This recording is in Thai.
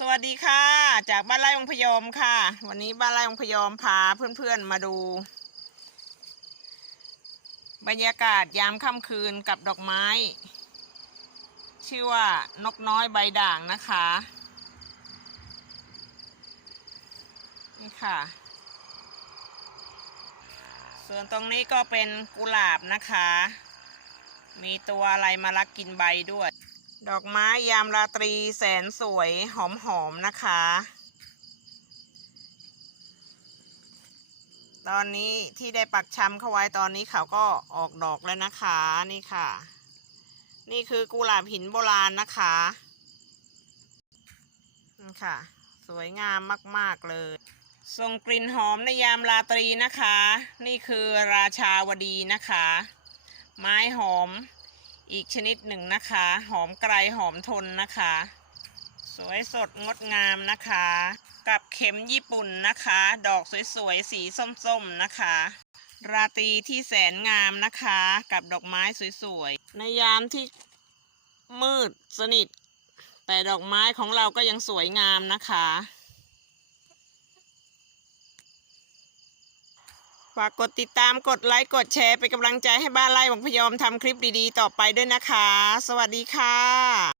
สวัสดีค่ะ จากบ้านไร่องพยอมค่ะ วันนี้บ้านไร่องพยอมพาเพื่อนๆมาดู บรรยากาศยามค่ำคืนกับดอกไม้ ชื่อว่านกน้อยใบด่างนะคะ นี่ค่ะ ส่วนตรงนี้ก็เป็นกุหลาบนะคะ มีตัวอะไรมาลักกินใบด้วย ดอกไม้ยามราตรีแสนสวยหอมๆนะคะ ตอนนี้ที่ได้ปักชำเข้าไว้ตอนนี้เขาก็ออกดอกแล้วนะคะนี่ค่ะ นี่คือกุหลาบหินโบราณนะคะนี่ค่ะ สวยงามมากๆเลยส่งกลิ่นหอมในยามราตรีนะคะ นี่คือราชาวดีนะคะ ไม้หอม อีกชนิดหนึ่งนะคะ หอมไกลหอมทนนะคะ สวยสดงดงามนะคะ กับเข็มญี่ปุ่นนะคะ ดอกสวยๆ สีส้มๆนะคะ ราตรีที่แสนงามนะคะ กับดอกไม้สวยๆ ในยามที่มืดสนิท แต่ดอกไม้ของเราก็ยังสวยงามนะคะ ฝากกดติดตามกดไลค์กดแชร์เป็นกำลังใจให้บ้านไร่ของพยอมทำคลิปดีๆ ต่อไปด้วยนะคะ สวัสดีค่ะ